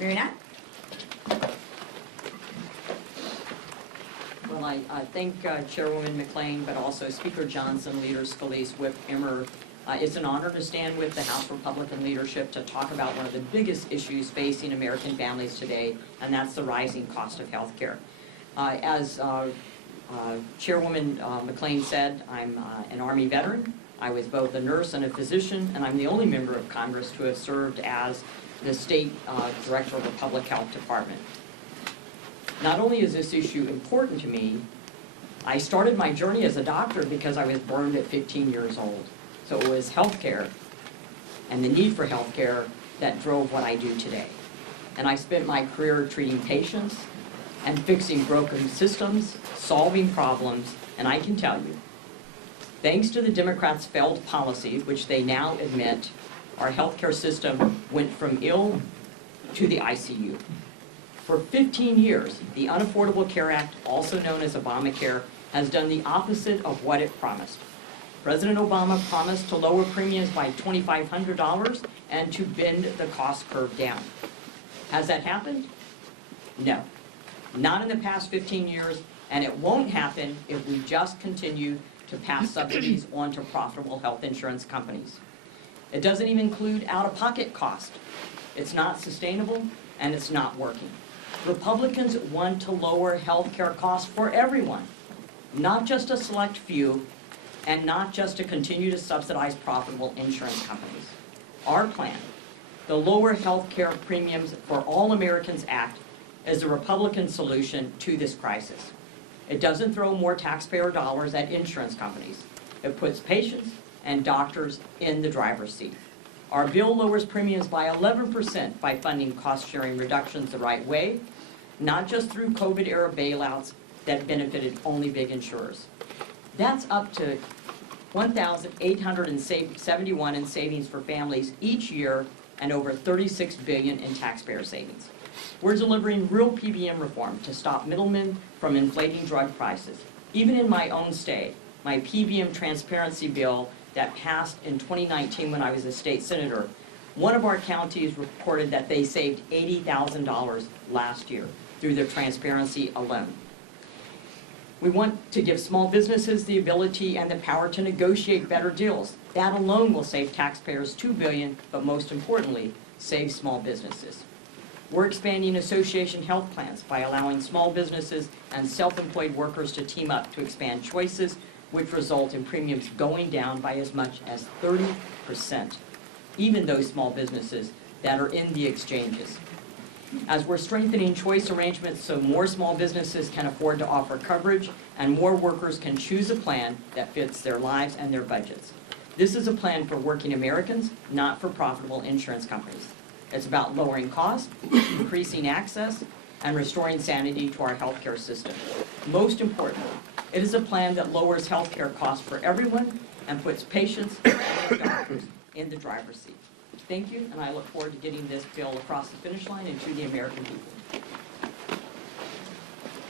Mariannette? Well, I thank Chairwoman McLean, but also Speaker Johnson, Leaders Scalise, Whip Emmer. It's an honor to stand with the House Republican leadership to talk about one of the biggest issues facing American families today, and that's the rising cost of health care. As Chairwoman McLean said, I'm an Army veteran. I was both a nurse and a physician, and I'm the only member of Congress to have served as the State Director of the Public Health Department. Not only is this issue important to me, I started my journey as a doctor because I was burned at 15 years old. So it was healthcare and the need for healthcare that drove what I do today. And I spent my career treating patients and fixing broken systems, solving problems, and I can tell you, thanks to the Democrats' failed policies, which they now admit, our healthcare system went from ill to the ICU. For 15 years, the Unaffordable Care Act, also known as Obamacare, has done the opposite of what it promised. President Obama promised to lower premiums by $2,500 and to bend the cost curve down. Has that happened? No. Not in the past 15 years, and it won't happen if we just continue to pass subsidies on to profitable health insurance companies. It doesn't even include out-of-pocket cost. It's not sustainable, and it's not working. Republicans want to lower health care costs for everyone, not just a select few, and not just to continue to subsidize profitable insurance companies. Our plan, the Lower Health Care Premiums for All Americans Act, is a Republican solution to this crisis. It doesn't throw more taxpayer dollars at insurance companies. It puts patients and doctors in the driver's seat. Our bill lowers premiums by 11% by funding cost-sharing reductions the right way, not just through COVID-era bailouts that benefited only big insurers. That's up to $1,871 in savings for families each year and over $36 billion in taxpayer savings. We're delivering real PBM reform to stop middlemen from inflating drug prices. Even in my own state, my PBM transparency bill that passed in 2019 when I was a state senator, one of our counties reported that they saved $80,000 last year through their transparency alone. We want to give small businesses the ability and the power to negotiate better deals. That alone will save taxpayers $2 billion, but most importantly, save small businesses. We're expanding association health plans by allowing small businesses and self-employed workers to team up to expand choices, which result in premiums going down by as much as 30%, even those small businesses that are in the exchanges. As we're strengthening choice arrangements so more small businesses can afford to offer coverage and more workers can choose a plan that fits their lives and their budgets. This is a plan for working Americans, not for profitable insurance companies. It's about lowering costs, increasing access, and restoring sanity to our healthcare system. Most importantly, it is a plan that lowers healthcare costs for everyone and puts patients and doctors in the driver's seat. Thank you, and I look forward to getting this bill across the finish line and to the American people.